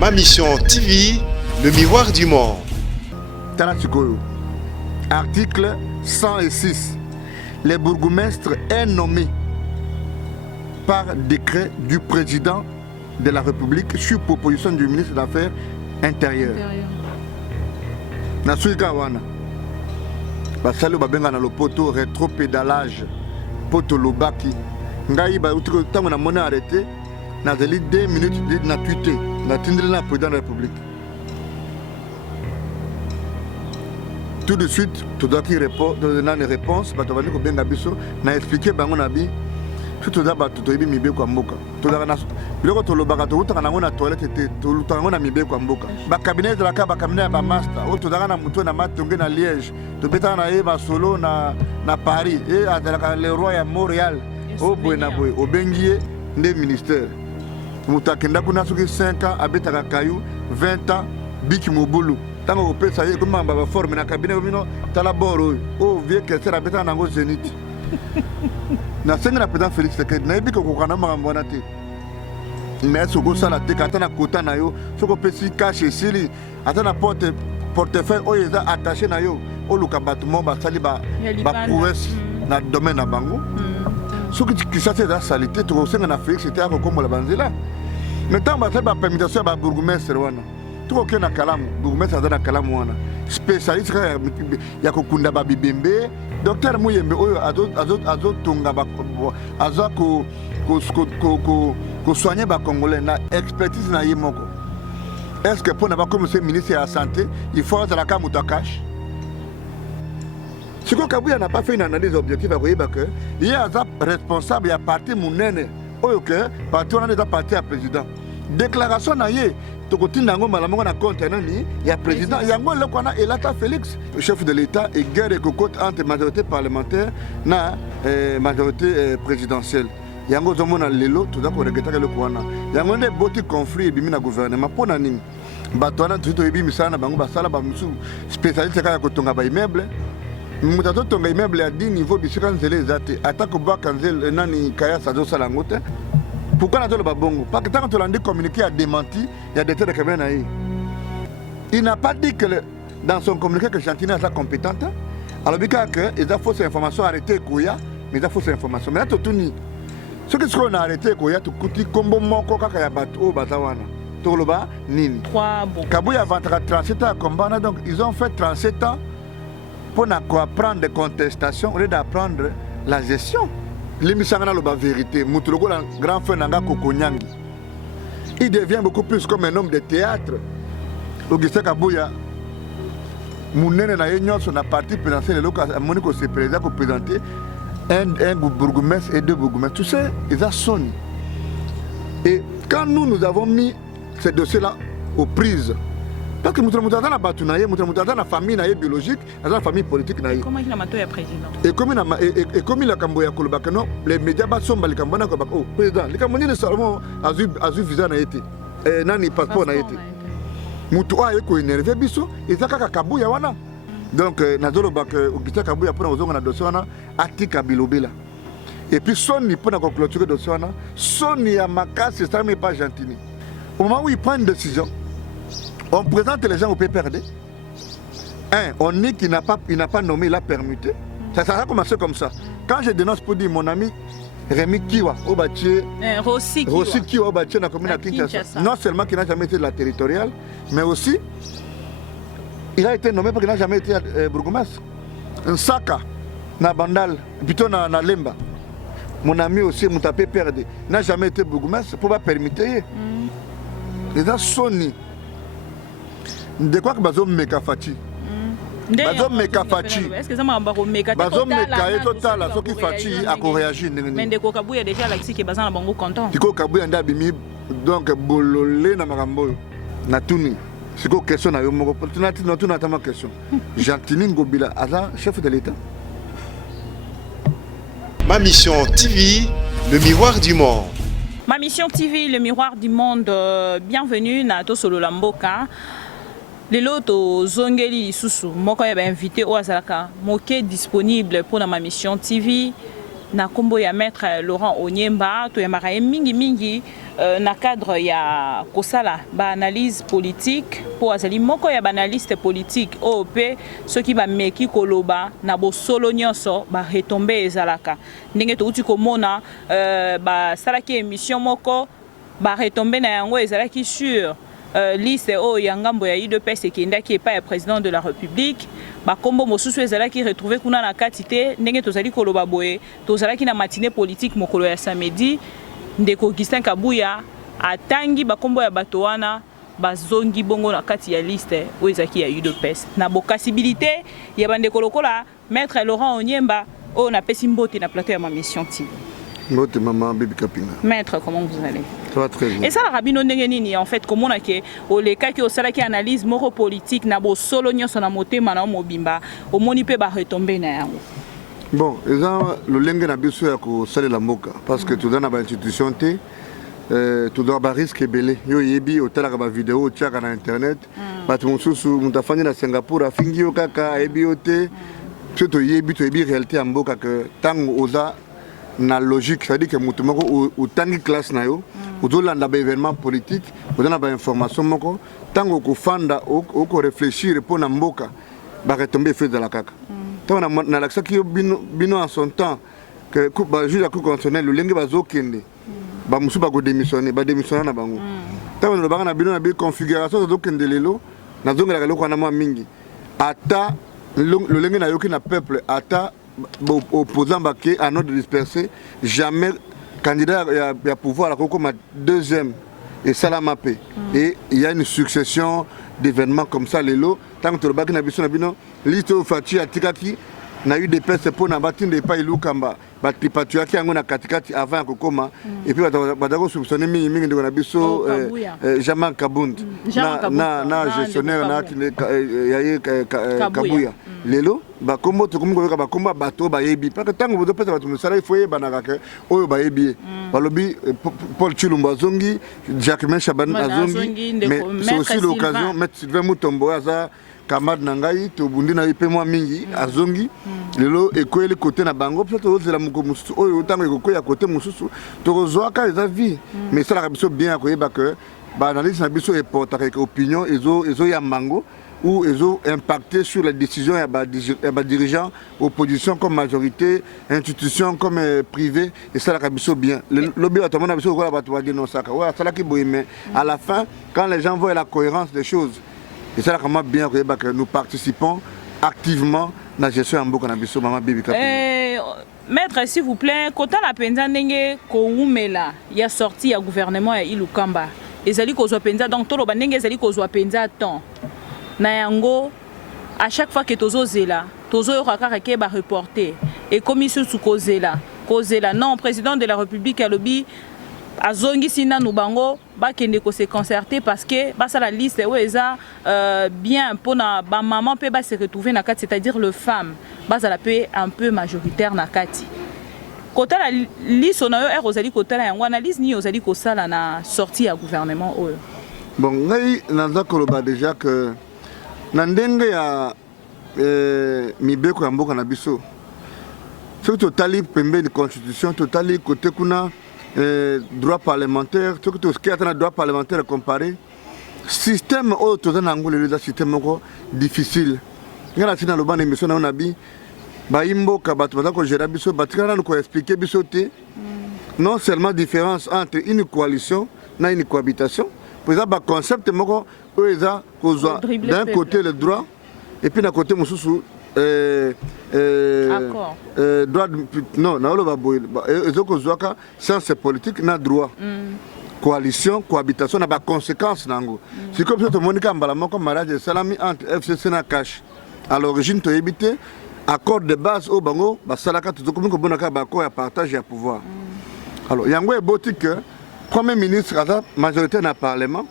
Ma mission TV, le miroir du monde. Article 106. Les bourgmestres est nommé par décret du président de la République sur proposition du ministre des Affaires intérieures. Nasuika wana. Basalo babenga na lopoto rétropédalage poto lobaki. Ngai ba utiko tango na mona arrêté na zeli 2 minutes na tweeté na tindre na président de la République. Tout de suite, tu dois donner une réponse, tu vas dire que biso na expliquer bango na bi tout ça ba to yebi mibe kwa mboka. To da na biloko to lobaka to utaka nango na toilette te to lutaka ngo na mibe kwa mboka. Ba cabinet de la ka ba cabinet ba master, o to da na muto na matonge na Liège, to beta na eba solo na Paris et à le roi à Montréal. O boena boy, o bengié des ministères. Mutakenda kuna soki 5 ans abeta kayu 20 ans biki mobulu. Tango opesa ye kuma ba forme na cabinet mino tala boro o vie que sera beta nango Zénith. Na senga na président Félix Tshisekedi na yebi ko kokana makambo na te. Mais soko sala te katana kota na yo soko pesi cash sili atana portefeuille o yeza attaché na yo o luka batumo ba sali ba prouesse na domaine na bango. Soki kisa te da salité to senga na Félix te ako kombo la banzela. Mais tant ba ba permission ba bourgmestre wana. Tout aucun kalamu bourgmestre azana kalamu wana spécialiste ya kokunda ba bibembe docteur Muyembe oyo azo tunga ba azo ko soigner ba congolais na expertise na yemoko. Est-ce que pour na ba comme ce ministre de la santé il faut la ka mutakash Siko Kabuya n'a pas fait une analyse objective à koyeba que il y a responsable ya parti munene oyo que parti on a déjà parti à président déclaration na ye tokotinda ngo malamongo na compte nani ya président yango le kwana Elata Félix chef de l'État et guerre et cocotte entre majorité parlementaire na majorité présidentielle yango zomona lelo toza ko regeta le kwana yango ne boti conflit bimi na gouvernement pona nini bato wana tuto yebi misana bango basala ba musu spécialiste kaya kotonga ba immeuble mutato tonga immeuble à 10 niveau bisika nzele zate atako ba kanzel nani kaya sazo sala ngote. Pourquoi nous avons bongo? Parce que quand on a communiqué a démenti, il y a des têtes de cabinet. Il n'a pas dit que dans son communiqué que Chantini est compétente. Alors il a que il a fausse information arrêté Kouya, mais il a fausse information. Mais là tout ni. Ce que qu'on a arrêté Kouya tout kuti combo moko kaka ya bato bazawana. Tout le bas nini. Kabuya va 37 ans à combattre donc ils ont fait 37 ans pour apprendre des contestations au lieu d'apprendre la gestion. L'émission a la vérité. Moutoulogo, le grand frère Nanga Kokonyangi. Il devient beaucoup plus comme un homme de théâtre. Augustin Kabouya, Mounene na Yenyon, son parti présidentiel, Monique s'est président pour présenter un bourgmestre et 2 bourgmestres. Tu sais, ils ont sonné. Et quand nous avons mis ce dossier-là aux prises, parce que nous avons la famille biologique, la famille politique. Comment il a maté le président? Et comme il a camboyé les médias sont les cambona oh président, les camboniens seulement azu visa na été. Nani passeport na été. Mutu a eko énervé biso, et ça kaka kabuya wana. Donc nazolo bak Augustin Kabuya pour nous na dossier wana atika bilobela. Et puis Sony pour na clôturer dossier wana, Sony a makasi ça mais pas gentil. Au moment où il prend une décision, on présente les gens au PPRD. On dit qu'il n'a pas nommé, il a permuté. Ça a commencé comme ça. Quand je dénonce pour dire mon ami Rémi Kiwa, au Batié, Rossi Kiwa, au Batié, non seulement qu'il n'a jamais été de la territoriale, mais aussi il a été nommé parce qu'il n'a jamais été bourgmestre. Nsaka, na Bandal, plutôt na Lemba. Mon ami aussi, mon PPRD, n'a jamais été bourgmestre pour pas permettre. Les a sonné. De quoi que bazo meka fati bazo meka fati est-ce que ça m'a embarqué meka bazo meka total à ce qui fati à réagir mais de ko Kabuya déjà là qui bazan na bango content tiko Kabuya nda bimi donc bololé na makambo na tuni siko question na yo moko tuna tama question Chantini Ngobila aza chef de l'État. Ma mission TV, le miroir du monde. Ma mission TV, le miroir du monde. Bienvenue Nato Solo Lamboka. Les lotos Zongeli Susu, moi quand invité au Azalaka, moqué disponible pour ma mission TV. na kombo ya maître Laurent Onyemba to ya maraye mingi na cadre ya kosala ba analyse politique po azali moko ya ba analyste politique OP ceux qui ba meki koloba na bo solo nyonso ba retomber ezalaka ndenge to uti komona ba salaki émission moko ba retomber na yango ezalaki sur liste o yangambo ya UDPS ekendaki epai ya président de la République bakombo mosusu ezalaki retrouvé kuna na kati te ndenge tozali koloba boye tozalaki na matinée politique mokolo ya samedi ndeko Augustin Kabuya atangi bakombo ya bato wana bazongi bongo na kati ya liste o ezaki ya UDPS na bokasibilité ya bandeko lokola maître Laurent Onyemba o na pesi mbote na plateau ya ma mission TV. Mbote maman Bibi Kapinga. Maître, comment vous allez? Ça va très bien. Et ça, la rabino ndengenini, en fait, comment on a que les cas qui ont ça qui analyse moro-politique, na bo solo nyo son amote mana mobimba, au moni pe ba retomber na yango. Bon, eza le lenge na biso ya ko sala la moka parce que tout dans ba institution te tout doit ba risque belé. Yo yebi otala ba vidéo tchaka na internet, ba tu mususu mutafanya na Singapour afingi yo kaka yebi ote. Surtout yebi to yebi réalité ya mboka que tango oza na logique, c'est-à-dire que mutu moko ou tangi classe na yo uzolanda ba événement politique uzana ba information moko tango ko fanda o ko réfléchir pour na mboka ba retomber fait de la kaka tango na laksa ki bino en son temps que ba juge la cour constitutionnelle le lenge bazokende ba musu ba ko démissionner na bango tango no banga na bino na bi configuration bazokende lelo na zonga la loko na mwa mingi ata le lenge na yoki na peuple ata opposant baké à notre dispersé jamais candidat à pouvoir comme deuxième et salamapé et il y a une succession d'événements comme ça les lots tant que le bac na biso na bino lito fati atikaki na eu des pertes pour na batinde pas ilukamba batipatu yaki yango na katikati avant kokoma et puis badako soupçonner mingi ndeko na biso Jean-Marc Kabund na gestionnaire na yaye Kabuya lelo bakombo tokomi koyoka bakombo bato bayebi parce que tango bozo pesa bato musala il faut yebana kaka oyo bayebi balobi Paul Chilumba zongi Jacquemin Chaban azongi mais c'est aussi l'occasion mettre Sylvain Mutombo aza camarade nangai to bundi na ipe moi mingi azongi lelo ekoyeli côté na bango peut-être ozela moko mususu oyo tango ekokoya côté mususu to kozwaka eza vie mais ça la biso bien koyeba que ba analyse na biso important avec opinion ezo ya mango ou ils ont impacté sur les décisions des dirigeants, opposition comme majorité, institutions comme privées, et ça l'a bien. Le lobby a mais à la fin, quand les gens voient la cohérence des choses, et ça l'a bien que nous participons activement dans la gestion de la Maman Bibi Kapinga. Maître, s'il vous plaît, quand la penza ndenge ko umela, il y a sorti un gouvernement à Ilukamba. Ezali ko zo penza donc tolo bandenge ezali ko zo penza temps. Na yango à chaque fois que tozo zela tozo yoraka ke ba reporter et commission sous kozela non président de la République a lobby azongi sina nubango ba kende ko se concerter parce que ba ça la liste eza bien pour na ba maman peut ba se retrouver na kati c'est-à-dire le femme ba ça la peut un peu majoritaire na kati kota la liste on a eu ozali kota la yango analyse ni ozali ko sala na sortie à gouvernement oyo bon ngai naza koloba déjà que na ndenge ya mibeko ya mboka na biso soki totali pembeni constitution totali côté kuna droit parlementaire soki toski ata na droit parlementaire comparé système oyo toza na yango lelo eza système moko difficile ngai na ntina loba na émission na yo na bi bayimboka bato baza kogéra biso batika nanu koexplike biso te non seulement différence entre une coalition na une cohabitation pour ça ba concept moko eux eza kozwa d'un côté le droit et puis d'un côté mususu droit non na lo ba boy ezo kozwa ka sens politique na droit coalition cohabitation na ba conséquences nango c'est comme ça to monika mbala moko mariage salami entre FCC na cash à l'origine to éviter accord de base au bango ba salaka to komi ko bonaka ba accord ya partage ya pouvoir alors yango e botique premier ministre a majorité dans le Parlement,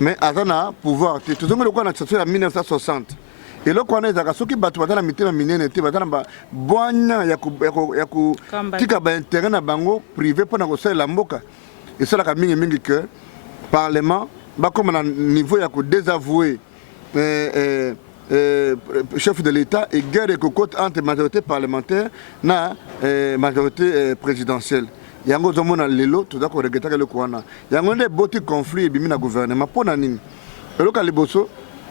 mais il a pouvoir. Tout le monde a fait en 1960. Et là, quand on a ceux qui battent la mité, la mine, il y a intérêt à bango privé pour négocier la mboka. Et ça, la mine que le Parlement, comme un niveau, il y a désavoué chef de l'État et guerre et cocotte entre majorité parlementaire et majorité présidentielle. Yango zomona lelo tout d'accord regretter le kwana. Yango ne boti conflit et bimina gouvernement pona nini. Elo kaliboso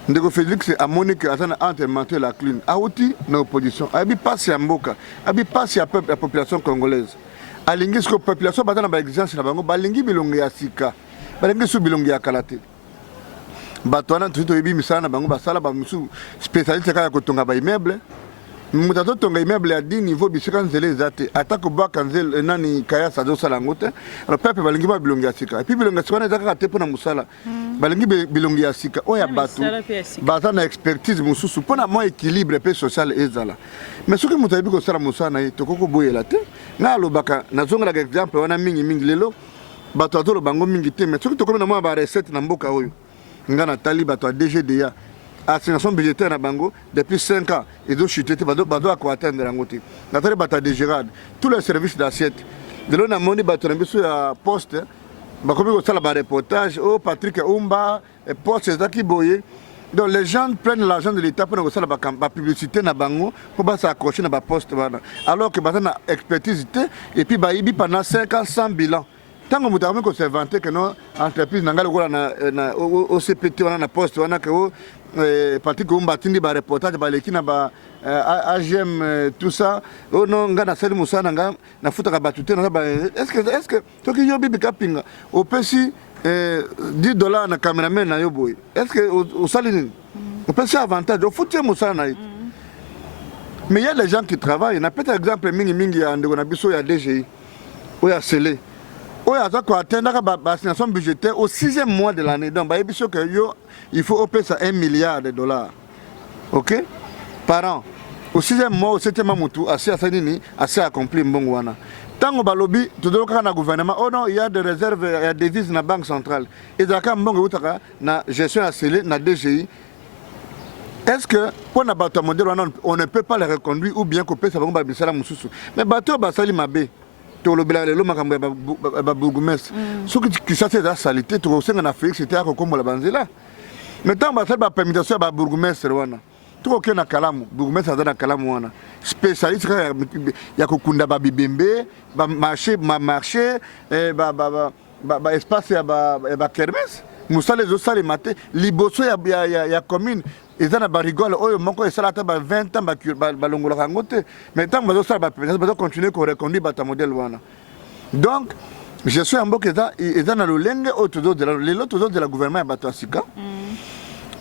ndeko Félix a Monique azana entre manter la cline. Aouti na opposition. Abi passe ya mboka. Abi passe ya peuple la population congolaise. Alingi ko population bazana ba exigence na bango balingi bilongi ya sika. Balingi su bilongi ya kalate. Batwana tuto yebi misana bango basala ba musu spécialiste kaya kotonga ba immeuble. Mutato tonga immeuble à 10 niveaux bisika nzele zate atako ba kanzel nani kaya sazo sala ngote. Le peuple balingi ba bilongi ya sika. Et puis bilongi ya sika na zaka te pona musala. Balingi bilongi ya sika oya batu. Bazana expertise mususu pona mo équilibre pe social ezala. Mais ce que mutabi ko sala musana yi tokoko boyela te. Na lobaka nazonga la exemple wana mingi lelo. Bato atolo bango mingi te mais ce que tokome na mo ba recette na mboka oyo. Ngana tali bato a DGDA assignation budgétaire na bango depuis 5 ans ils ont chuté bado ko atteindre la ngote na tali bato de Gérard tous les services d'assiette de l'on a moni bato na biso ya poste bakomi ko sala ba reportage au Patrick Umba poste zaki boye donc les gens prennent l'argent de l'État pour ko sala ba publicité na bango pour ba s'accrocher na ba poste wana alors que bato na expertise et puis ba ibi pendant 5 ans sans bilan. Tant que vous avez se vanter que nos entreprises na au CPT on a poste on a que parti que on batindi ba reportage ba lekina ba AGM tout ça oh non ngana sel musana na futa ka batute na ba est-ce que to ki yobi bikapinga au pesi $10 na cameraman na yo boy est-ce que au salini au pesi avantage au futie musana mais il y a des gens qui travaillent na peut-être exemple mingi ya ndeko na biso ya DGI ou ya Sele. Atteindre l'assignation budgétaire au 6e mois de l'année. Donc, il faut opérer ça $1 milliard. OK? Par an. Au 6e mois, au 7e mois, assez accompli. Tant que balobi, tout le gouvernement, oh non, il y a des réserves, il y a des devises dans la banque centrale. Et dans la gestion à CELE, dans la DGI, est-ce que pour le bateau modèle, on ne peut pas les reconduire ou bien couper ça va mais bateau, basali mabe. To le bela le makambo ba bourgmestre ce qui ça c'est la saleté to senga na Félix c'était ako kombo la banzela mais tant ba ba permission ba bourgmestre wana to ko na kalamu bourgmestre azana kalamu wana spécialiste ya kokunda ba bibembe ba marché ba espace ya ba kermesse musale zo sale mate liboso ya commune ils ont ba rigole oyo moko esala ta ba 20 ans ba longola kangote mais tant bazo sala ba bazo continuer ko reconduire ba ta modèle wana donc je suis en mboka ils ont le lenge autour de la gouvernement ba tosika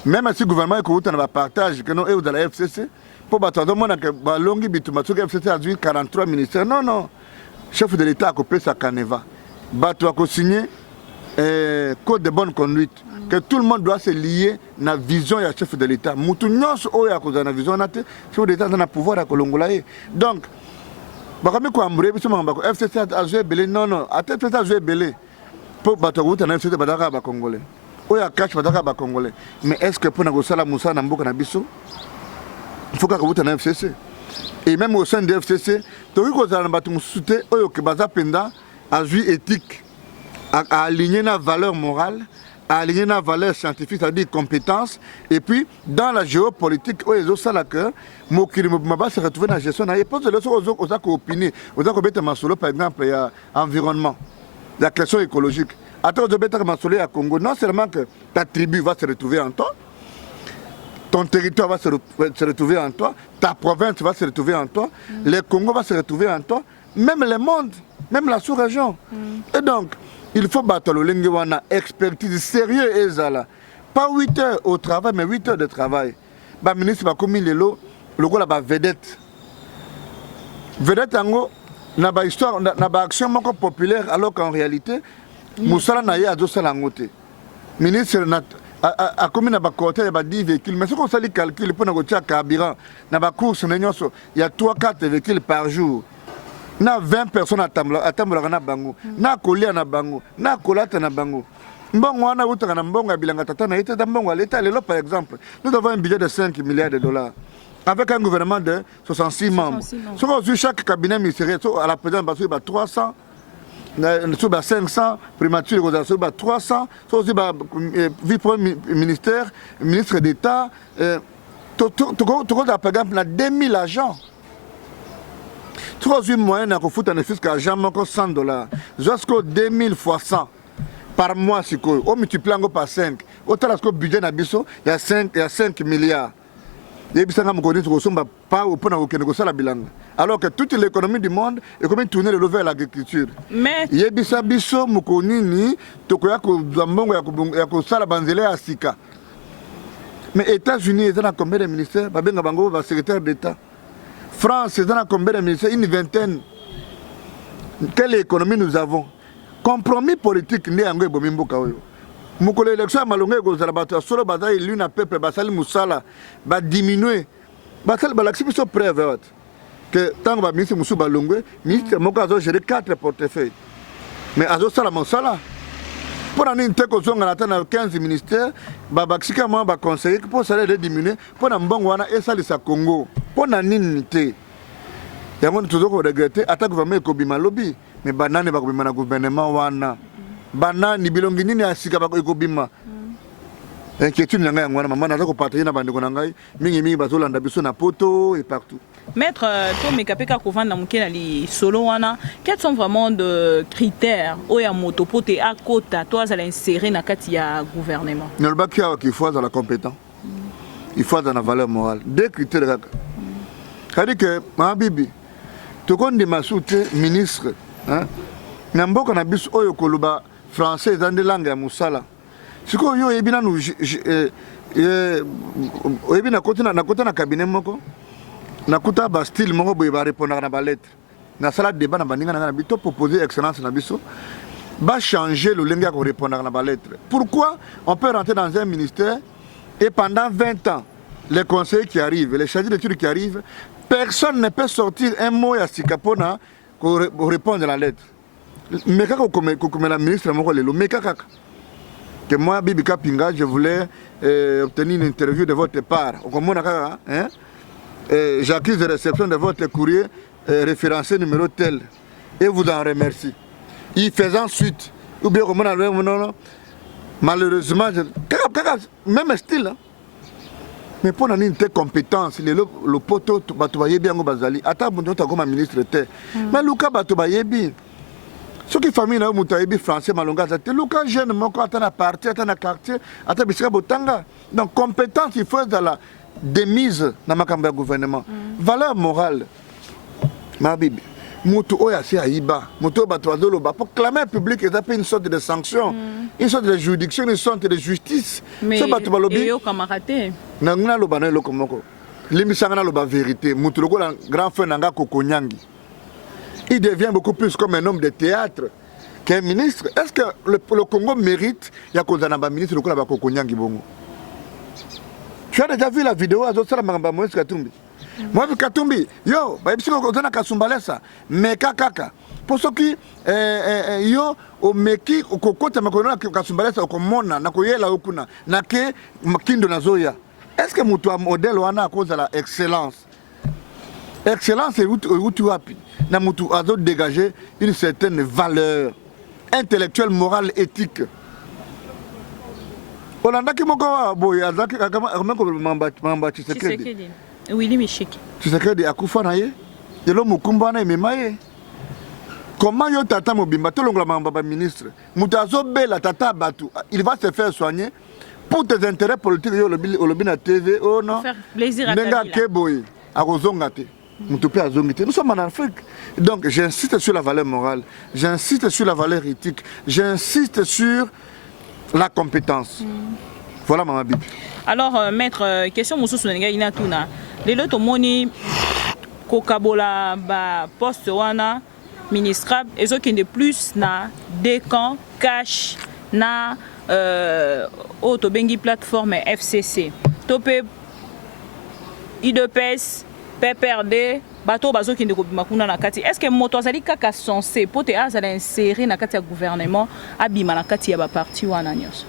même si gouvernement ko uta na ba partage que non et de la FCC pour ba to mona que ba longi bituma to FCC a 43 ministères non chef de l'état a coupé sa caneva ba to ko signer code de bonne conduite que tout le monde doit se lier na vision ya chef de l'État. Mutu nyonso oyo akoza na vision nate chef de l'État na pouvoir akolongola ye. Donc bakami ko ambre biso mangamba ko FCC a joué belé non FCC a joué belé pour bato wuta na FCC badaka ba congolais. Oya cash badaka ba congolais. Mais est-ce que pour na gosala musa na mboka na biso il faut ka wuta na FCC. Et même au sein de FCC to ko za na bato musute oyo ke baza penda a joué éthique à aligner la valeur morale, à aligner la valeur scientifique, c'est-à-dire compétence, et puis dans la géopolitique, les autres là que Mokiri se retrouver dans la gestion. Et pour les autres, aux opinions, aux autres, par exemple, il y a environnement, la question écologique. Attends, aux autres, à Congo, non seulement que ta tribu va se retrouver en toi, ton territoire va se retrouver en toi, ta province va se retrouver en toi, le Congo va se retrouver en toi, même le monde, même la sous-région. Et donc, il faut battre le lingue expertise sérieux et zala. Pas 8 heures au travail, mais 8 heures de travail. Le ministre va commis le lot la vedette. Vedette ango na ba histoire na ba action moko populaire alors qu'en réalité musala na ya do sala ngote. Ministre a commis na ba côté ba 10 véhicules mais ce qu'on sali calcul pour na go tia carburant na ba course nyonso il y a 3-4 véhicules par jour. Na 20 personnes à tambola na bango na kolia na bango na kolata na bango mbongo wana utaka na mbongo bilanga tata na ite da mbongo l'état lelo par exemple nous avons un budget de $5 milliards avec un gouvernement de 66 membres sur chaque cabinet ministériel à la présidence baso ba 300 sur ba 500 primature sur ba 300 sur ba vice-premier ministère ministre d'état par exemple 2000 agents. Tu as une moyenne à foutre un fisc à jamais $100. Jusqu'à 2000 fois 100 par mois. Si on multiplie par 5, autant que le budget d'Abisso, il y a 5 milliards. Il y a alors que toute l'économie du monde est comme tournée vers l'agriculture. Mais il y a Bisso, Mukonini, Tokoyako, Zambongo, Yakosala, Banzele, Asika. Mais les États-Unis, ils ont combien de ministères? Babenga Bango, va secrétaire d'État. France, ils ont combien de ministères? Une vingtaine. Quelle économie nous avons? Compromis politique, né en Gobimbo Kaoyo. Mukole élection malongé gozalabato solo bataille élu na peuple basali musala ba diminuer basali balaxi biso preuve que tant ba ministre musu balongwe ministre moko azo gérer 4 portefeuilles mais azo sala mosala pour ani nteko zonga na tana 15 ministères ba baxika mo ba conseiller pour salaire de diminuer pour na mbongo wana esalisa Congo pour na nini te yango tuzoko regretter attaque gouvernement ko bima lobby mais banane ba ko bima na gouvernement wana banani bilongi nini asika bako ekobima inquiétude nanga ngwana mama naza ko partager na bandeko nangai mingi bazolanda biso na poto et partout. Maître Tomekapeka Kovanda mukela li solo wana, quels sont vraiment de critères oya moto pote à kota toi à l'insérer na kati ya gouvernement? Ne le baki qu'il faut dans la compétence. Il faut dans la valeur morale. Deux critères kaka. Kadi que ma bibi to konde masute ministre hein na mboka na biso oyo koluba français dans des langues à musala. Si ko yo ebina nous ebina kotana na cabinet moko na kuta ba style moko boye ba répondre na ba lettre. Na sala débat na baninga na bito proposer excellence na biso ba changer le langage pour répondre na ba lettre. Pourquoi on peut rentrer dans un ministère et pendant 20 ans les conseillers qui arrivent, les chargés d'études qui arrivent, personne ne peut sortir un mot à Sikapona pour répondre à la lettre. Mais quand comme la ministre que moi Bibi Kapinga je voulais obtenir une interview de votre part j'accuse de réception de votre courrier référencé numéro tel et vous en remercie. Il faisait ensuite ou bien malheureusement même style mais pour une telle compétence le poto batubaye bien bazali ata bunto comme ministre te mais Luka batubaye bien. Ce qui famille na mutayebi français malonga te Luka jeune moko atana parti atana quartier ata bisika botanga donc compétence il faut dans la démise na makamba gouvernement valeur morale ma bibi mutu oya si aiba mutu bato azoloba pour clamer public et taper une sorte de sanction une sorte de juridiction une sorte de justice mais bato balobi yo kamarate na ngina loba na loko moko limisanga na loba vérité mutu loko grand frère nanga Kokonyangi. Il devient beaucoup plus comme un homme de théâtre qu'un ministre. Est-ce que le Congo mérite Yakozanaba ministre de Kokonyangi Bongo? Tu as déjà vu la vidéo à Zosala Mangamba Moïse Katumbi? Moi, Katumbi, yo, Baïbisi Kozana Kasumbalesa, Meka Kaka. Pour ceux qui, yo, au Meki, au Kokota Makona Kasumbalesa, au Komona, Nakoyela Okuna, Nake, Makindo Nazoya. Est-ce que Moutoua modèle wana à cause de l'excellence? Excellence, c'est où tu as dégager une certaine valeur intellectuelle, morale, éthique. Olanda qui m'a boy, Azaki, Mamba Tshisekedi. Oui, Michiki. Tshisekedi akufa na ye, yelo mukumba na memaye. Comment yo tata mobimba tolongola mamba ministre, mutazo bela tata batu, il va se faire soigner pour tes intérêts politiques yo lobi na TV oh non. Faire plaisir à Nenga keboy, a rozongate. Nous sommes en Afrique. Donc j'insiste sur la valeur morale, j'insiste sur la valeur éthique, j'insiste sur la compétence. Voilà ma bible. Alors maître, question Moussou Sounenga Inatuna. Les lots moni kokabola ba poste wana ministrable et ce qui est plus na décan cash na autobengi plateforme FCC. Topé IDPS PPRD bateau bazo qui ne makuna na kati. Est-ce que moto azali kaka censé pour te azala insérer na kati ya gouvernement abima na kati ya ba parti wana nyos?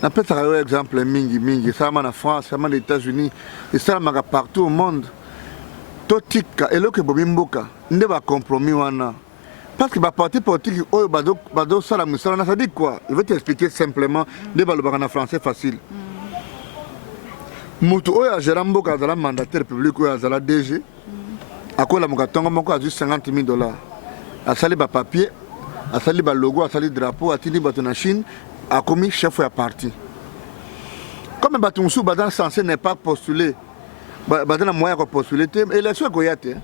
Na peut un exemple mingi ça en France, ça en États-Unis et ça m'a partout au monde. Totika et que bobimboka nde ba compromis wana. Parce que ba parti politique oyo bado sala musala ça dit quoi? Je vais t'expliquer simplement de ba le français facile. mutu oyo agera mboka azala mandataire public oyo azala DG akola mukatongo moko azwi $50,000 asali bapapier asali balogo asali drapeau atindi bato na Chine akomi chef ya parti comme bato mosusu baza censé ne pas postuler baza na moyen ya kopostuler te élection ekoya te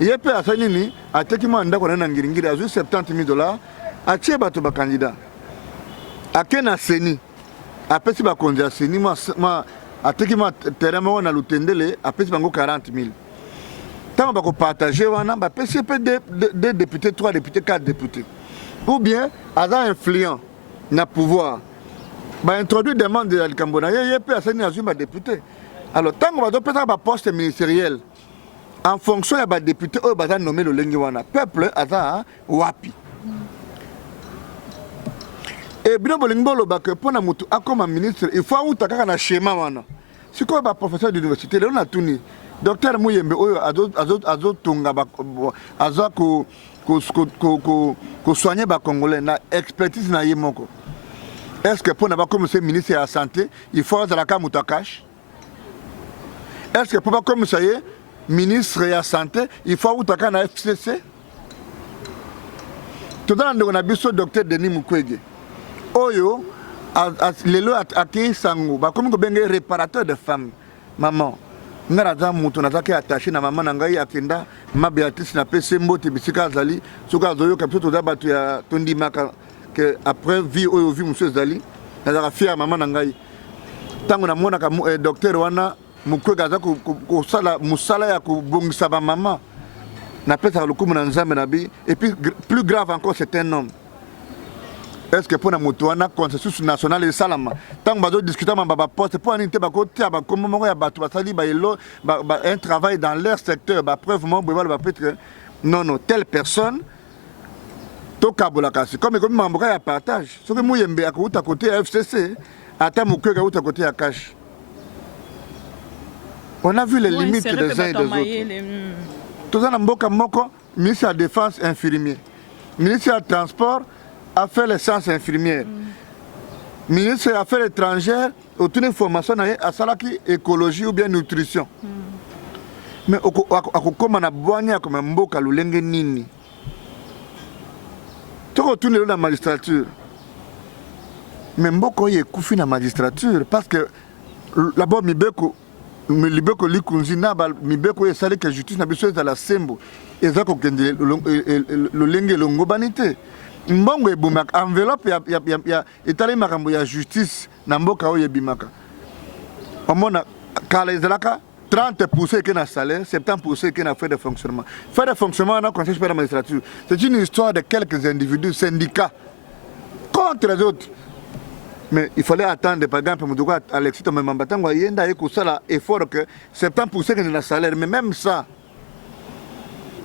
ye mpe asali nini ateki mwa ndako na ngiringiri azwi $70,000 atie bato bakandidat ake na seni apesi bakonzi ya seni ateki mwa terrain moko na Lutendele apesi bango 40,000 ntango bakopartage wana bapesi mpe 2 députés 3 députés 4 députés ou bien aza influent na pouvoir baintroduit demande ya likambo na ye mpe asali azwi badéputé alors ntango bazopesaka baposte ministériel en fonction ya badéputé oyo baza nommé lolenge wana peuple aza wapi et bino bolingi bolobaka mpo na motu akoma ministre il faut auta kaka na schéma wana sikoyo baprofesseur d'université lelo natuni docteur Muyembe oyo azotonga aza kosoigne bacongolais na expertise na ye moko est-ce que mpo na bakomisa ministre ya santé il faut azalaka moto akash est-ce que mpo bakomisa ye ministre ya santé il faut autaka na FCC toza na ndeko na biso docteur Denis Mukwege oyo lelo akei sango bakomi kobenga réparateur de femmes maman nga naza moto nazaki attaché na mama na ngai akenda ma Béatrice na pese mbote bisika azali soki azoyoka biso toza bato ya tondimaka que après vie oyo vie mosusu ezali nazaka fier ya mama na ngai ntango namonaka docteur wana Mukwege aza kosala mosala ya kobongisa bamama napesaka lokumu na nzambe na bi et puis plus grave encore c'est un homme. Est-ce que pour la motoana consensus national et salama tant que bazo discuter ma poste pour unité ba côté ba comme mo ya bato basali ba elo un travail dans leur secteur ba preuve mo ba peut-être non telle personne to kabola kasi comme mamboka ya partage ce que Muyembe akuta côté FCC ata Mukwege akuta côté ya cash. On a vu les limites des uns et des autres. Tout ça na mboka moko ministre de la défense infirmier, ministre de transport affaires les sciences infirmières, ministre des affaires étrangères autour de formation à salaki écologie ou bien nutrition. Mais akokoma na bwanya comme mboka lulenge nini. Toko tourner dans la magistrature. Mais mboko ye kufi na magistrature parce que là-bas mibeko likunzi na ba mibeko esali que justice na biso za la sembo ezako kende lulenge longobanité. Mbongo ebumaka enveloppe ya etali makambo ya justice na mboka oyo ebimaka omona kala ezalaka 30% que na salaire 70% que na frais de fonctionnement na conseil supérieur de la magistrature c'est une histoire de quelques individus syndicats contre les autres mais il fallait attendre par exemple Moudouga Alexis Tomemamba tango yenda ekosala effort que 70% que na salaire mais même ça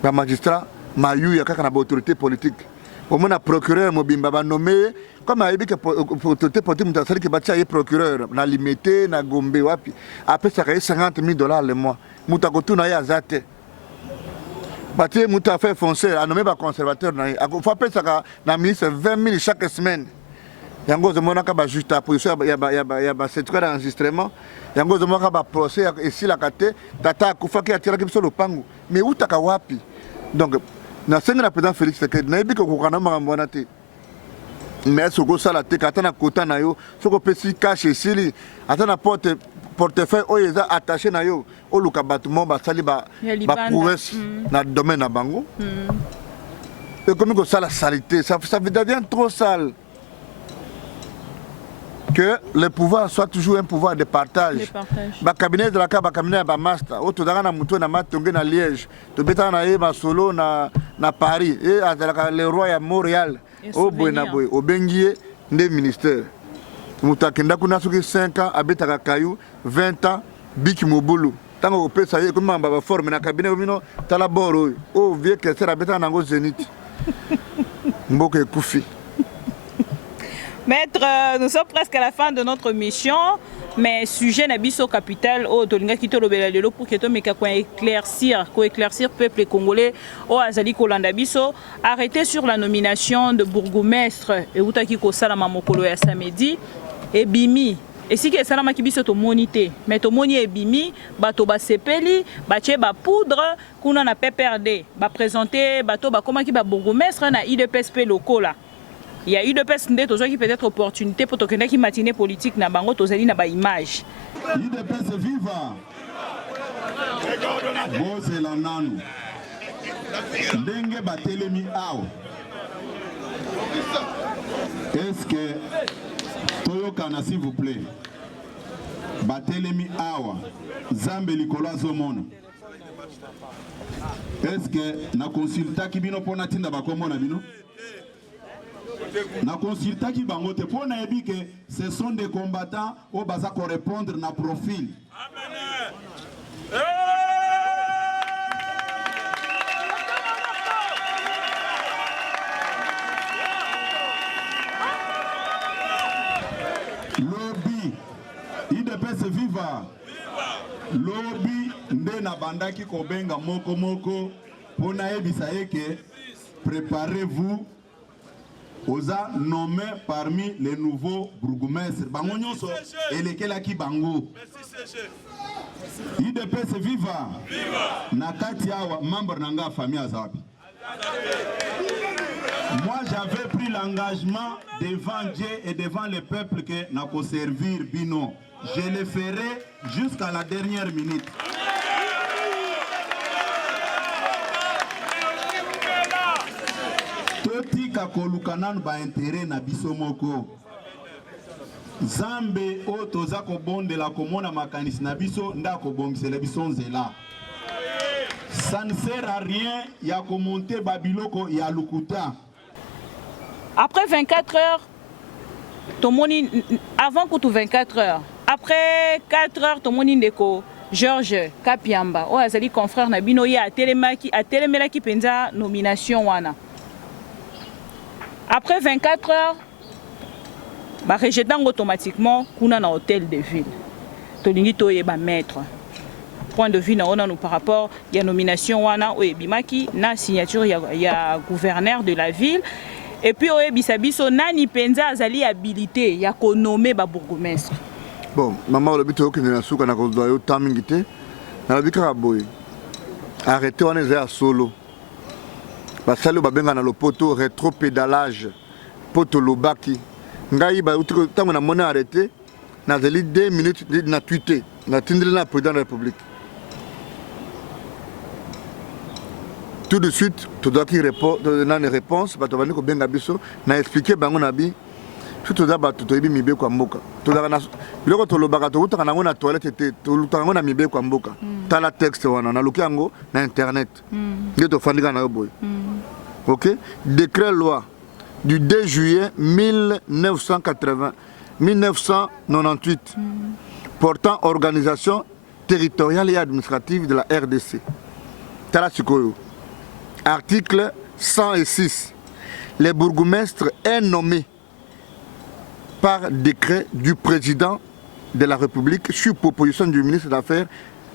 ba magistrat mayu ya kaka na autorité politique. Au moins, le procureur Mobimba va nommer, comme il dit que l'autorité politique m'a dit que le procureur n'a limité, n'a gombe, après ça a $50,000 le mois. Moutakotou n'a pas zate. Bâti Mouta fait foncer, a nommé un conservateur. Il faut appeler ça na ministre 20,000 chaque semaine. Yango zemona ka ba juste position ya ba certificat d'enregistrement. Yango zemona ka ba procès ici la kate tata kufa ki atira ki biso lopango. Mais utaka wapi? Donc na senga na président Félix Tshisekedi na yebi ko kokana makambo wana te mais soko sala te kata na kota na yo soko pesi cash esili ata na portefeuille oyo eza attaché na yo oluka bato mo basali ba prouesse na domaine na bango et comme ko sala salité ça devient trop sale que le pouvoir soit toujours un pouvoir de partage. Ba cabinet de la ka ba cabinet ba master o to na muto na matonge na Liège to beta na e ba solo na Paris et azalaka le roi ya Montréal au Buenaboy au bengier des ministères muto akenda kuna soki 5 ans abeta kayu 20 ans biki mobulu tango pesa ye kuma ba forme na cabinet mino tala boro o vie que sera beta na ngo Zénith mboke kufi. Maître, nous sommes presque à la fin de notre mission, mais sujet Nabiso capital au Tolinga Kito Lobelalo pour que Tomeka éclaircir peuple congolais au Azali Kolanda Biso, arrêté sur la nomination de bourgmestre et Utaki Kosala Mamokolo ya samedi et Bimi esiki esalamaki biso tomoni te mais tomoni ebimi bato basepeli batie bapoudre kuna na PPRD baprésente bato bakomaki babourgmestre na UDPS mpe lokola ya UDPS nde tozwaki peut-être opportunité mpo tokendaki matinée politique na bango tozali na baimage UDPS viva bozela nanu ndenge batelemi awa est-ce que toyokana s'il vous plaît batelemi awa Zambe likolo azomona est-ce que na consultaki bino mpona tinda bakombo na bino na consultaki bango te mpona yebi ke ce sont des combattants oyo baza korépondre na profil. Lobby UDPS viva lobby nde na bandaki kobenga moko moko pona yebisa yeke préparez-vous oza nommé parmi les nouveaux bourgmestres bango nyonso elekelaki bango UDPS viva na kati awa membre nanga famille azabi. Moi, j'avais pris l'engagement devant Dieu et devant le peuple que n'a qu'au servir Bino. Je le ferai jusqu'à la dernière minute. Toti kakolukanan ba intérêt na biso moko. Zambe o toza ko bonde la komona makanisi na biso ndako bomisela biso nzela. Ça ne sert à rien, il y a qu'à monter Babiloko, il y a Lukuta. Après 24 heures, avant que 24 heures, après 4 heures, tout le monde ndeko Georges Kapiamba, o azali confrère na bino ya atelemaki penza nomination wana. Après 24 heures, ba rejetant automatiquement kuna na hôtel de ville. Tolingi toye ba maître. Point de vue na nous par rapport à la nomination wana o ebimaki na signature ya gouverneur de la ville. Et puis, bisabiso nani penza azali habilité ya ko nommer ba bourgmestre. Bon, maman le bito ki na suka na ko doyo tamingité. Na la bika boy. Arrêtez on est à solo. Ba salo ba benga na lopoto rétropédalage poto lobaki. Ngai ba uti tango na mona arrêté na zeli 2 minutes na tweeté na tindre na président de la République. Tout de suite, tu dois qu'il donner une réponse, tu vas nous bien abisso, na expliquer bango nabi, tout tu dois battre tu ebi mibe kwa mboka. Tu dois na, biloko to lobaka to uta na ngona toilette te, to uta ngona mibe kwa mboka. Ta la texte wana na lukiango na internet. Ndio to fandika na boy. OK? Décret loi du 2 juillet 1998 portant organisation territoriale et administrative de la RDC. Tala sikoyo. Article 106. Les bourgmestres est nommé par décret du président de la République sur proposition du ministre des Affaires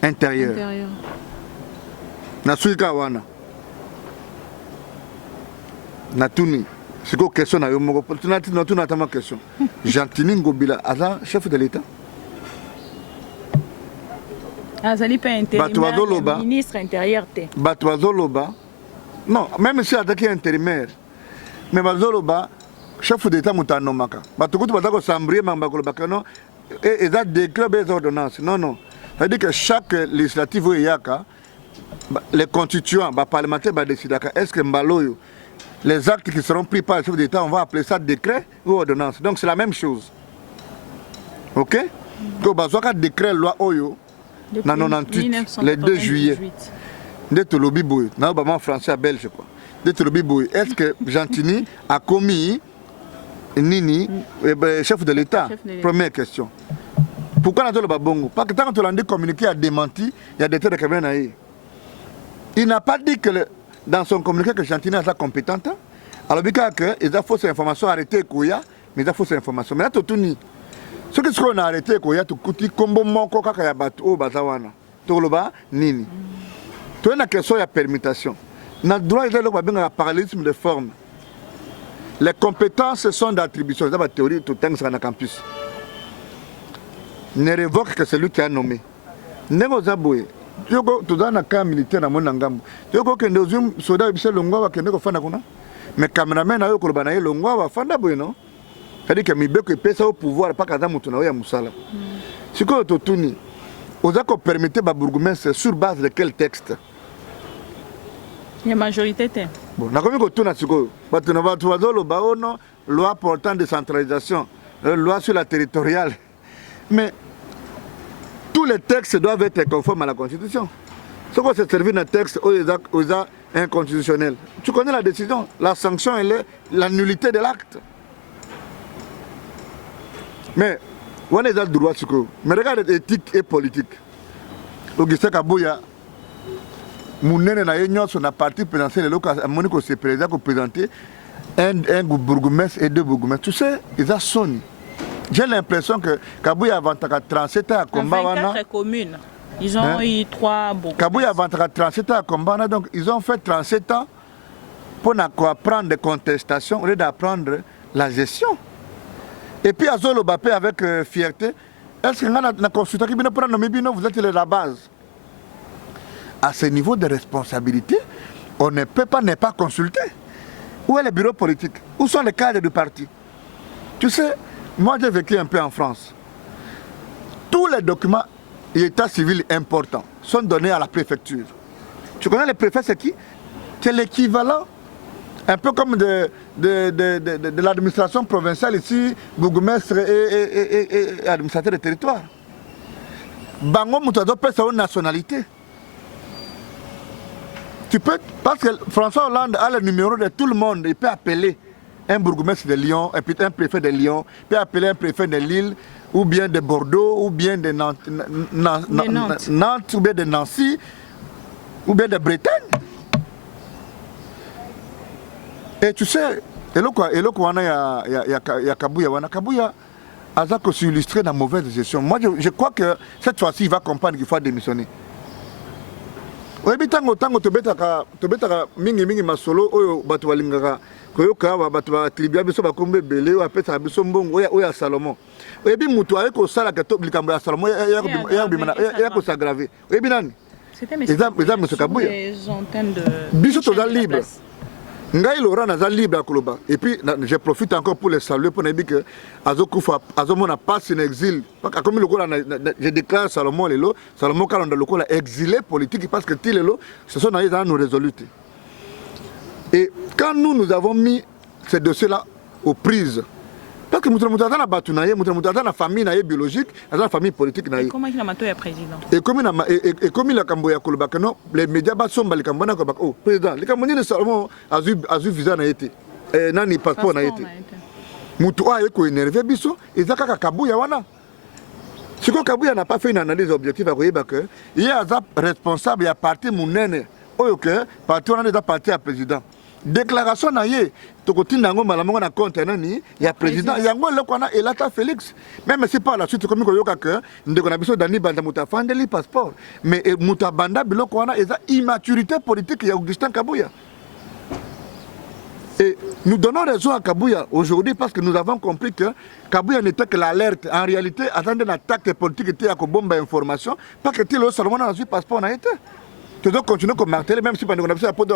intérieures. Nasuika wana. Natuni. C'est quoi question na yomo? Tu n'as pas question. Jantini Ngobila, Aza, chef de l'État. Azali pas intérimaire, ministre intérieur te. Batouazoloba. Non, même si attaqué intérimaire. Mais Bazoloba, chef d'État mutanomaka. Batukutu batako sambrier mambakoloba non. Et ça déclare des ordonnances. Non, non. C'est-à-dire que chaque législative yaka, les constituants, les parlementaires, est-ce que Mbaloyo, les actes qui seront pris par le chef d'État, on va appeler ça décret ou ordonnance. Donc c'est la même chose. Ok? Donc, Bazoaka décret loi Oyo, dans 98, le 2 juillet. D'être le bibouille, non, bah, français, belge, quoi. D'être le bibouille. Est-ce que Gentini a commis Nini, chef de l'État? Première question. Pourquoi on a dit le babongo? Parce que tant que l'on communiqué a démenti, il y a des têtes de caméra. Il n'a pas dit que dans son communiqué que Gentini est compétente. Alors, il y a fausses informations arrêtées, mais il y a fausses informations. Mais là, tout ni. Ce que qu'on a arrêté, il y a tout petit combo moko kaka ya bato o bazawana. Tout le bas nini. Tout une question de permutation. Notre droit est le parallélisme de forme. Les compétences sont d'attribution. C'est la théorie tout le temps sur le campus. ne révoque que celui qui a nommé. Nego Zaboué, tu as un camp militaire dans mon angam. Tu as un soldat qui longwa qui n'est fana kuna. Mais cameraman a eu kolbana longwa wa fanda boué non. C'est-à-dire que mi beko pesa au pouvoir pas kaza mutuna ya musala. Si ko to tuni, oza ko permettre ba bourgmestre sur base de quel texte? La majorité t'es. Bon, na komi ko tuna siko, batuna batu wazolo ba ono loi portant décentralisation, loi sur la territoriale. Mais tous les textes doivent être conformes à la Constitution. Ce qu'on s'est servi d'un texte aux inconstitutionnel. Tu connais la décision, la sanction, elle est la nullité de l'acte. Mais, on est dans le droit, mais regarde éthique et politique. Augustin Kabouya, mon sur la partie présidentielle, il s'est présenté un bourgmestre et deux bourgmestres. Tu sais, ils ont sonné. J'ai l'impression que Kabouya avant 37 ans à combat. 24 communes. Ils ont eu 3 bourgmestres. Kabouya avant 37 ans à combat, donc ils ont fait 37 ans pour apprendre des contestations au lieu d'apprendre la gestion. Et puis à Zolo Bapé avec fierté, est-ce que la consultation qui vient prendre vous êtes la base? À ce niveau de responsabilité, on ne peut pas ne pas consulter. Où est le bureau politique? Où sont les cadres du parti? Tu sais, moi j'ai vécu un peu en France. Tous les documents d'état civil importants sont donnés à la préfecture. Tu connais le préfet, c'est qui? C'est l'équivalent, un peu comme de l'administration provinciale ici, bourgmestre et administrateur de territoire. Bango Moutado peut sa nationalité. Tu peux, parce que François Hollande a le numéro de tout le monde, il peut appeler un bourgmestre de Lyon, un préfet de Lyon, il peut appeler un préfet de Lille, ou bien de Bordeaux, ou bien de Nantes, ou bien de Nancy, ou bien de Bretagne. Et tu sais, il y a Kabouya a illustré dans la mauvaise gestion. Moi, je crois que cette fois-ci, il va comprendre qu'il faut démissionner. Tango tobetaka mingi masolo oyo bato balingaka koyoka bato batribia biso bakombe bele oyo apesa biso mbongo oya Salomon. Oyebi mutu aye kosala ka likambo ya Salomon ya kosagrave. Oyebi nani? C'était monsieur Kabouya. Biso toza libre. Ngai Laurent naza libre à Koloba. Et puis je profite encore pour les saluer pour dire que Azomon a passé en exil. Comme je déclare Salomon Lelo, Salomon Kalonda Loko a exilé politique parce que Tilelo, ce sont dans nos résolutés. Et quand nous avons mis ces dossiers-là aux prises, parce que nous avons la famille biologique, la famille politique. Comment il a maté le président? Et comme il a camboya Kolobakano, les médias sont les Cambona Kobak. Oh, président, les Camboniens de Salomon a vu visa n'a été. Nani passeport n'a été. Moutoua est énervé, biso, et Zaka Kabouya wana. Si Kabouya n'a pas fait une analyse objective, il y a un responsable, il y a parti Mounene, ok, parti on a déjà parti à président. Déclaration naïe, tokoti nango malamongo na compte nani ya président yango lekwana elata Félix. Même si par la suite comme yoka que ndeko na biso dani banda muta fandeli passeport, mais muta banda biloko wana eza immaturité politique ya Augustin Kabouya. Et nous donnons raison à Kabouya aujourd'hui parce que nous avons compris que Kabouya n'était que l'alerte. En réalité, attendre une attaque politique était à bombe d'information, parce que Tilo Salomon a su passeport n'a été. Tu dois continuer comme marteler, même si pendant qu'on a fait un peu de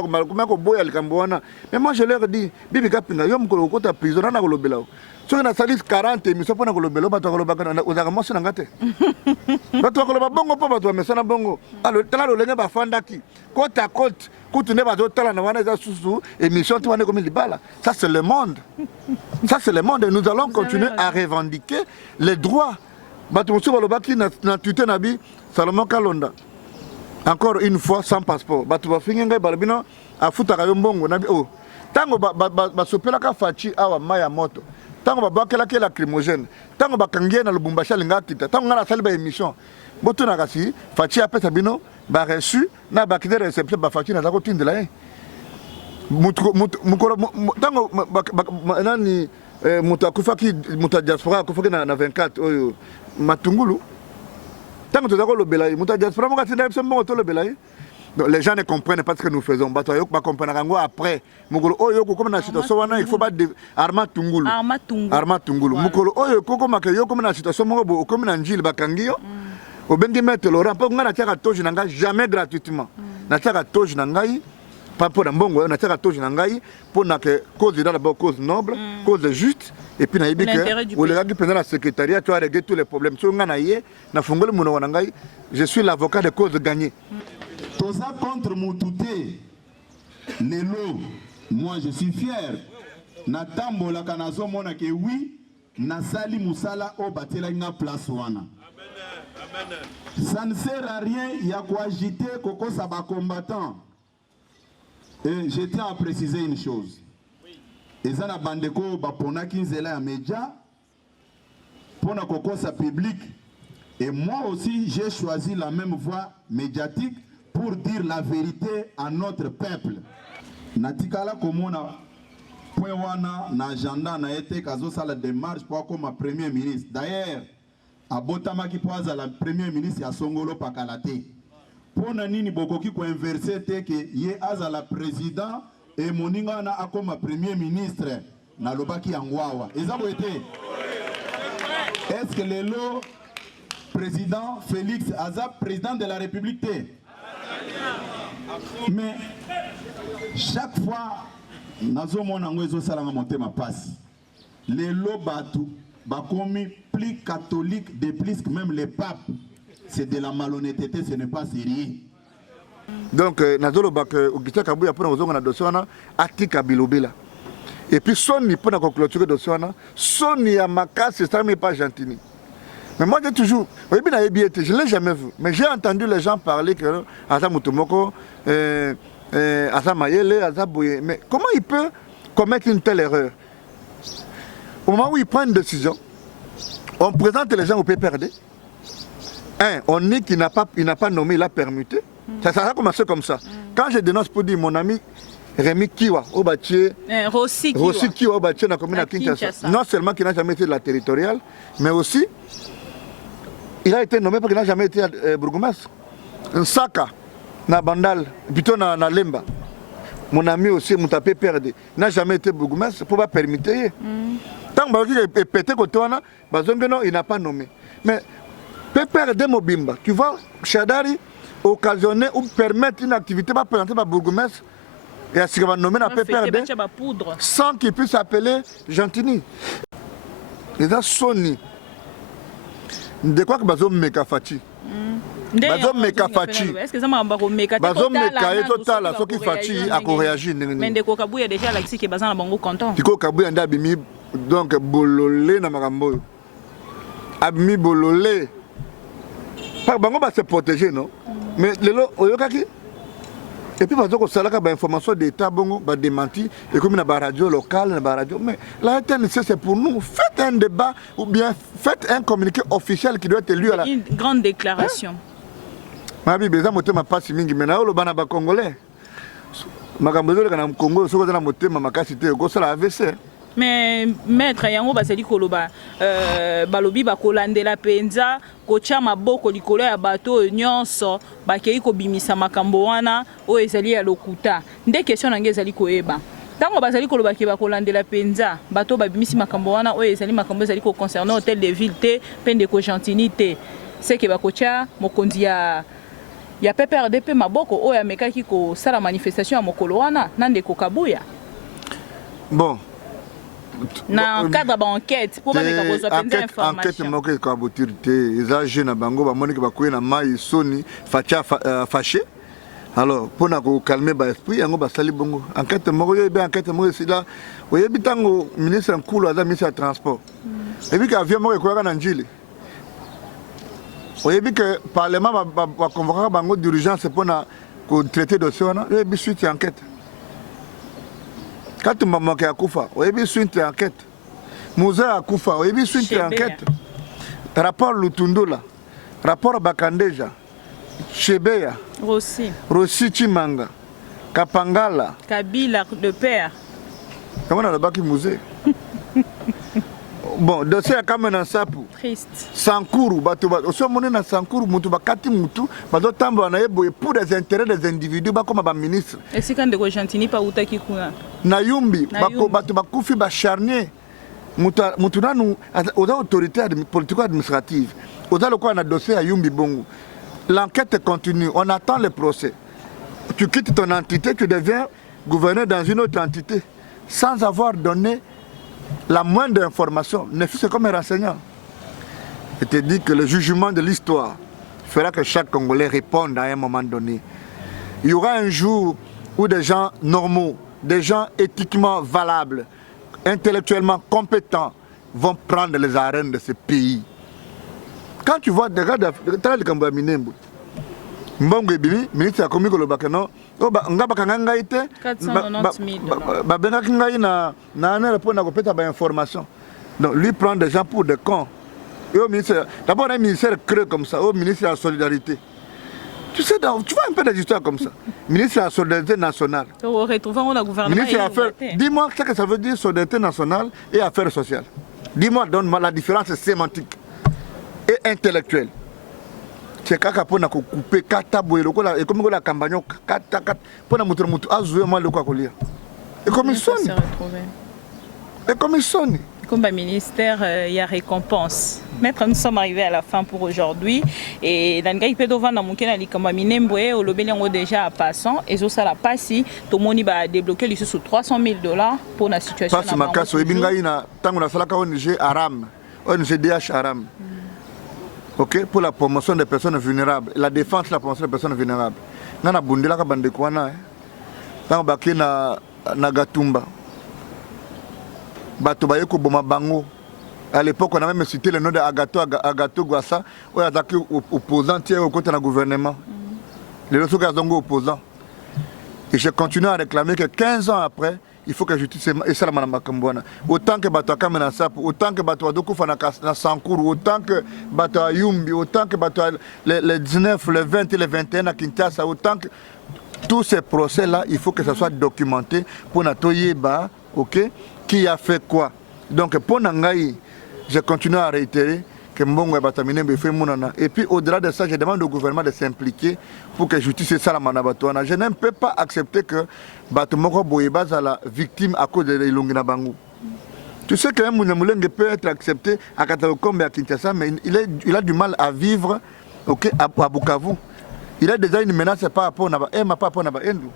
boya le Cambouana. Mais moi je leur dis, Bibi Kapinga, yom ko ko ta prison na ko belao. So na salis 40 émissions pour na ko belo ba to ko ba kana uzaka mosi na ngate. Ba to ko ba bongo pa ba to mesana bongo. Alors tala lo lenga ba fandaki. Côte à côte, côte ne ba to tala na wana za susu émission tu wana comme libala. Ça c'est le monde. Ça c'est le monde et nous allons continuer à revendiquer les droits. Ba to musu ba lo ba ki na tuté na bi Salomon Kalonda. Encore une fois sans passeport. Batu ba fingenga balbino afutaka yo mbongo na oh. Tango ba sopelaka fachi awa maya moto. Tango ba bakela ke lacrymogène. Tango ba kangie na Lubumbashi linga kita. Tango ngana sali ba émission. Boto na kasi fachi apesa bino ba reçu na ba kide réception ba fachi na zako tindela mukoro tango nani mutu akufaki mutu diaspora akufaki na 24 oyo Matungulu. Tant que tu as le belay, tu as dit que tu as dit Donc, les gens ne comprennent pas ce que nous faisons. Bah, tu vas comprendre après. Mukolo oyo ko comme na situation wana il faut pas arma tungulu. Arma tungulu. Mukolo oyo ko comme que yo comme na situation mo comme na njili bakangio. Au bengi mettre Laurent pour nga na tiaka toji na ngai jamais gratuitement. Na tiaka toji na ngai pas pour mbongo na tiaka toji na ngai pour na que cause d'abord cause noble, cause juste et puis na yebi que au lieu de prendre la secrétariat tu as réglé tous les problèmes. So nga na ye na fungole muno na ngai je suis l'avocat de cause gagnée. Tout ça contre Moutouté, Lelo, moi je suis fier. Natambo la kanazo mona ke oui, Nasali Moussala o batela nga place wana. Ça ne sert à rien, il y a quoi agiter Koko Saba combattant. Et je tiens à préciser une chose. Et ça na bandeko bapona kinzela ya média, pona Koko sa public. Et moi aussi j'ai choisi la même voie médiatique pour dire la vérité à notre peuple. Natikala komona point wana na agenda na été kazo sala démarche pour comme premier ministre. D'ailleurs, abotama ki poaza la premier ministre ya Songolo pakalate. Pona nini bokoki ko inverser te que ye aza la président et moninga na akoma premier ministre na lobaki angwawa. Ezabo été. Est-ce que lelo président Félix Azab président de la République te? Mais chaque fois, nazo mona ngwezo salanga motema passe. Les lobatu bakomi plus catholique de plus que même les papes. C'est de la malhonnêteté, ce n'est pas sérieux. Donc nazo lo bak Augustin Kabuya pour nous na dossier wana atika bilobela. Et puis soni pour na clôturer dossier wana, soni ya makasi ça mais pas gentini. Mais moi j'ai toujours, je ne l'ai jamais vu, mais j'ai entendu les gens parler que Asa Mutomoko, Asa Mayele, Asa Bouye. Mais comment il peut commettre une telle erreur? Au moment où il prend une décision, on présente les gens au PPRD. On dit qu'il n'a pas nommé, il a permuté. Ça a commencé comme ça. Quand je dénonce pour dire mon ami Rémi Kiwa, au Batier, Rossi Kiwa, au Batier, dans la commune à Kinshasa. Non seulement qu'il n'a jamais été de la territoriale, mais aussi il a été nommé parce qu'il n'a jamais été bourgmestre. Nsaka, na Bandal, plutôt na Lemba. Mon ami aussi, mon tapé perdé, n'a jamais été bourgmestre pour pas permettre. Tant que il est pété côté wana, il n'a pas nommé. Mais PPRD Mobimba, tu vois, Chadari occasionner ou permettre une activité pas présentée par bourgmestre et à ce qu'il va nommer la PPRD sans qu'il puisse appeler Gentini. Et là, Sony. De quoi que bazo meka fati bazo meka fati est-ce que ça m'a meka bazo meka total la soki fati a ko réagir mais de ko Kabuya déjà la qui bazana bango content tiko Kabuya nda bimi donc bololé na makambo abimi bololé par bango ba se protéger non mais lelo oyokaki et puis bazo ko salaka ba information d'état bongo ba démenti et comme na ba radio locale na ba radio mais la RTNC c'est pour nous, faites un débat ou bien faites un communiqué officiel qui doit être lu à la une grande déclaration. Ma bibi za motema pasi mingi mais na lo bana ba congolais makambo zo kana Congo soko za motema makasi te ko sala AVC. Mais maître yango basali koloba balobi bakolandela penza kocha maboko likolo ya bato nyonso bakei kobimisa makambo wana o ezali ya lokuta nde question nange ezali koyeba tango basali koloba ke bakolandela penza bato babimisi makambo wana o ezali makambo ezali ko concerner hôtel de ville te pende ko gentini te c'est que bakocha mokonzi ya PPRD pe maboko o ya mekaki ko sala manifestation ya mokolo wana nande ko Kabuya. Bon na cadre d'enquête pour mettre en place des informations. Enquête moke ka botirité ils jeune bango ba monique ba koyena mai soni facha fâché. Alors pour na ko calmer ba esprit yango ba sali bongo enquête moko yo be enquête moko sila oyebi tango ministre nkulu aza ministre ya transport. Et puis avion moko ko na njili. Oyebi que parlement va convoquer bango d'urgence pour na ko traiter dossier wana yo bi suite enquête. Quand tu m'as manqué à Koufa, il y a eu une enquête. Moussa à Koufa, il y a eu une enquête. Rapport Lutundola, rapport Bakandeja, Chebeya, Rossi Chimanga, Kapangala, Kabila de père. Comment on a le bac musée? bon dossier ya kama na sapu Triste. Sankuru bato oso moni na Sankuru mutu bakati mutu bazo tambola na yeboye pour des intérêts des individus bakoma ba ministre Esika ndeko Gentini pa utaki kuna. na Yumbi bato bakufi ba charnier mutu nanu aux autorités politico-administratives aux quoi na dossier à Yumbi bongo. L'enquête continue, on attend le procès. Tu quittes ton entité, tu deviens gouverneur dans une autre entité sans avoir donné la moindre information, ne fût-ce comme un renseignant. Je te dis que le jugement de l'histoire fera que chaque Congolais réponde à un moment donné. Il y aura un jour où des gens normaux, des gens éthiquement valables, intellectuellement compétents vont prendre les arènes de ce pays. Quand tu vois des gars de Kamba Minembo, Mbongo Ebimi, ministre a commis le Bakano, Ngaba Kanganga était 490 000 $. Babenga Kingaï n'a un rapport à compéter à information. Donc lui prend des gens pour des cons. Et au ministère, d'abord un ministère creux comme ça, au ministère de la Solidarité. Tu sais, tu vois un peu des histoires comme ça. Ministre de la Solidarité nationale. Dis-moi ce que ça veut dire Solidarité nationale et affaires sociales. Dis-moi, donne-moi la différence sémantique et intellectuelle. C'est kaka pona couper kata boyelo ko la et comme la campagne kata pona mutu mutu azoué moi le quoi kolia. Et comme ils sont. Et comme ils sont. Comme ministère, il y a récompense. Maître, nous sommes arrivés à la fin pour aujourd'hui. Et dans le cas de Pédovan, dans mon cas, comme Minemboé, au lobby déjà à passant, et ça la passe, tout le monde va débloquer les sous $300 000 pour la situation. Parce que ma casse, il y a tant qu'on a fait la ONG Aram, ONG DH Aram. Ok, pour la promotion des personnes vulnérables, la défense de la promotion des personnes vulnérables. Nous avons bundela ka bande kwana, tant baki na Gatumba. Bato bayeko boma bango. À l'époque, on a même cité le nom de Agato Gwassa, où il y a des opposants au côté du gouvernement. Les autres sont opposants. Et je continue à réclamer que 15 ans après, il faut que la justice soit là. Autant que Bato Kamena Sap, autant que Bato Adokoufa na Sankuru, autant que Bato Ayumbi, autant que Bato les 19, les 20 et les 21 à Kinshasa, autant que tous ces procès-là, il faut que ça soit documenté pour Natoyeba, ok, qui a fait quoi. Donc pour Nangaï, je continue à réitérer que Mbongo et Bataminembe fait monana. Et puis au-delà de ça, je demande au gouvernement de s'impliquer pour que la justice soit la manabatoana. Je ne peux pas accepter que Batumoko Boyeba soit la victime à cause de l'Ilongina Bango. Tu sais qu'un Mounamoulengue peut être accepté à Kataokombe et à Kinshasa, mais il a du mal à vivre, okay, à Bukavu. Il a déjà une menace par rapport à Endou.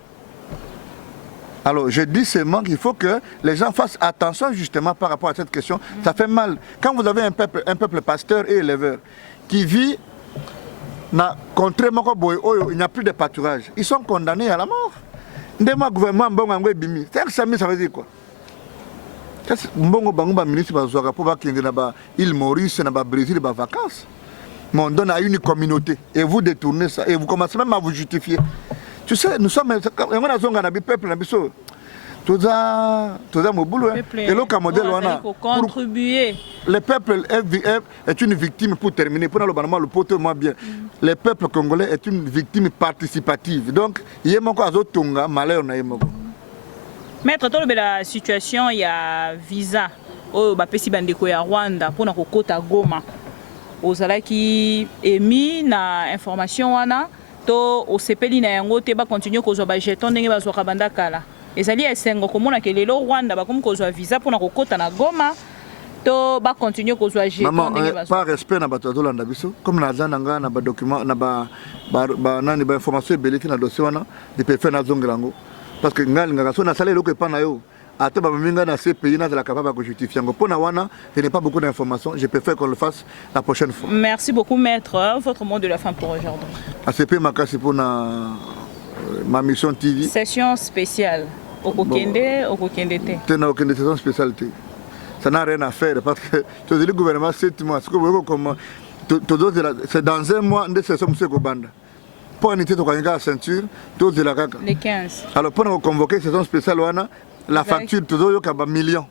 Alors, je dis seulement qu'il faut que les gens fassent attention justement par rapport à cette question. Ça fait mal. Quand vous avez un peuple pasteur et éleveur qui vit contrairement il n'y a plus de pâturage, ils sont condamnés à la mort. Ndema gouvernement Mbongo Bimi. 500 000, ça veut dire quoi? Mbongo Bango ministre Bazoaka pour l'île Maurice, na Brésil, les vacances. Mais on donne à une communauté et vous détournez ça et vous commencez même à vous justifier. Tu sais, nous sommes un peuple, tout ça mon boulot. Et le modèle, on a contribuer. Le peuple est une victime, pour terminer, pour le poteau moi bien. Le peuple congolais est une victime participative. Donc, il y a encore d'autres tonga, malheur na yemoko. Maître, dans la situation, il y a visa au Bapesi Bandeko ya Rwanda pour na kokota Goma. Ozala qui émis na information wana. To osepeli na yango te ba continuer kozwa ba jeton ndenge bazwa banda kala ezali esengo komona ke lelo Rwanda ba komi kozwa visa pona kokota na Goma to ba continuer kozwa jeton ndenge bazwa pas respect na bato azolanda biso comme na zana nga na ba document na ba nani ba information beleki na dossier wana de peut faire na zongelango parce que ngali nga so na salelo ko pa na yo ata ba minga na CPI na la capable de justifier ngo pona wana je n'ai pas beaucoup d'informations, je préfère qu'on le fasse la prochaine fois. Merci beaucoup maître, votre mot de la fin pour aujourd'hui. ACP makasi pour ma mission TV. Session spéciale. Okokende te. Tena okende session spéciale. Ça n'a rien à faire parce que tu dis le gouvernement 7 mois, c'est dans un mois de session monsieur Kobanda. Pour une été à la ceinture, tous de la caca. Les 15. Alors pour nous convoquer session spéciale wana la facture toujours il y a millions.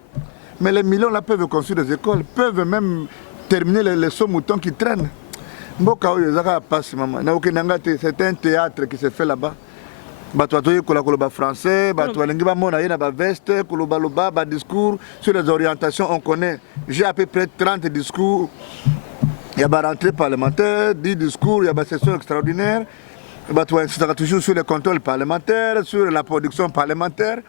Mais les millions là peuvent construire des écoles, peuvent même terminer les sauts-moutons qui traînent. C'est un théâtre qui se fait là-bas. bato atoyi koloba français, bato balingi bamona ye na ba veste, koloba ba discours sur les orientations, on connaît. J'ai à peu près 30 discours. Il y a ba rentrée parlementaire, 10 discours, il y a ba session extraordinaire. Bato insistera toujours sur les contrôles parlementaires, sur la production parlementaire.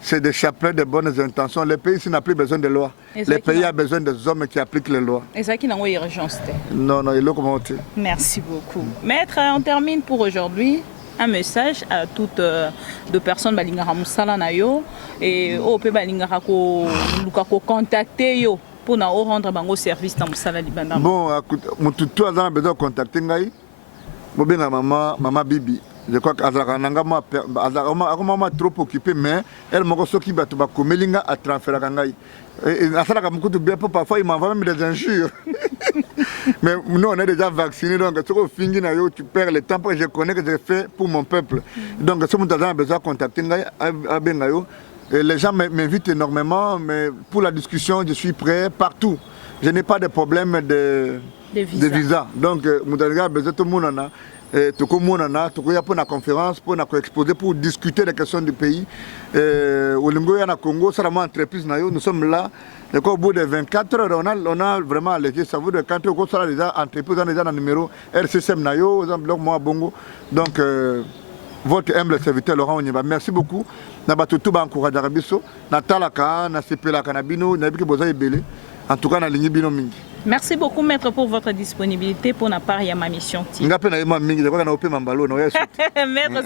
C'est des chapelets de bonnes intentions. Le pays ici n'a plus besoin de lois. Le pays a besoin des hommes qui appliquent les lois. Et ça qui n'a pas urgence. Non, il est comment. Merci beaucoup. Maître, on termine pour aujourd'hui. Un message à toutes les personnes qui sont et au pays qui contacter pour rendre un service dans le Liban. Bon, tout le monde a besoin de contacter maman Bibi. Je crois qu'elle trop occupée, mais elle m'a dit qu'il va à transférer. Parfois, il m'envoie même des injures. Mais nous, on est déjà vaccinés, donc tu perds le temps, je connais que j'ai fait pour mon peuple. Donc, si vous avez besoin de contacter, les gens m'invitent énormément, mais pour la discussion, je suis prêt partout. Je n'ai pas de problème de visa. Donc, vous avez besoin de tout le monde. Pour la conférence, pour exposer, pour discuter des questions du pays. Au Congo, c'est vraiment entreprise. Nous sommes là. Au bout de 24 heures, on a vraiment allégé. Ça veut dire que quand on a déjà entreprise, on a déjà le numéro RCCM. Donc, votre humble serviteur Laurent Onyeba, merci beaucoup. En tout cas, merci beaucoup, maître, pour votre disponibilité pour la part de ma mission. Maître,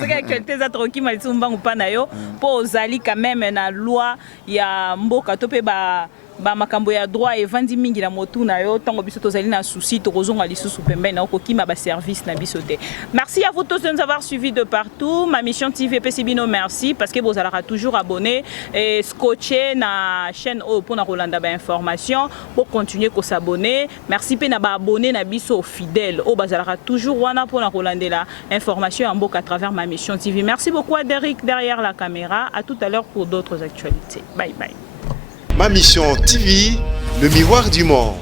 c'est que tu as tranquille, mais tu as pour Zali quand même la loi, il y a Mboka Topeba. Makambo ya droit et vandi mingi na motu na yo tango biso tozali na souci tokozonga lisusu pembe na okokima ba service na biso te. Merci à vous tous de nous avoir suivis de partout. Ma mission TV Pesibino, merci parce que vous allez toujours abonner et scotcher na chaîne pour na Rolanda ba information pour continuer ko s'abonner. Merci pe na ba abonner na biso fidèle au bazalaka toujours wana pour na Rolanda la information en bok à travers ma mission TV. Merci beaucoup à Derrick derrière la caméra. À tout à l'heure pour d'autres actualités. Bye bye. Ma mission TV, le miroir du monde.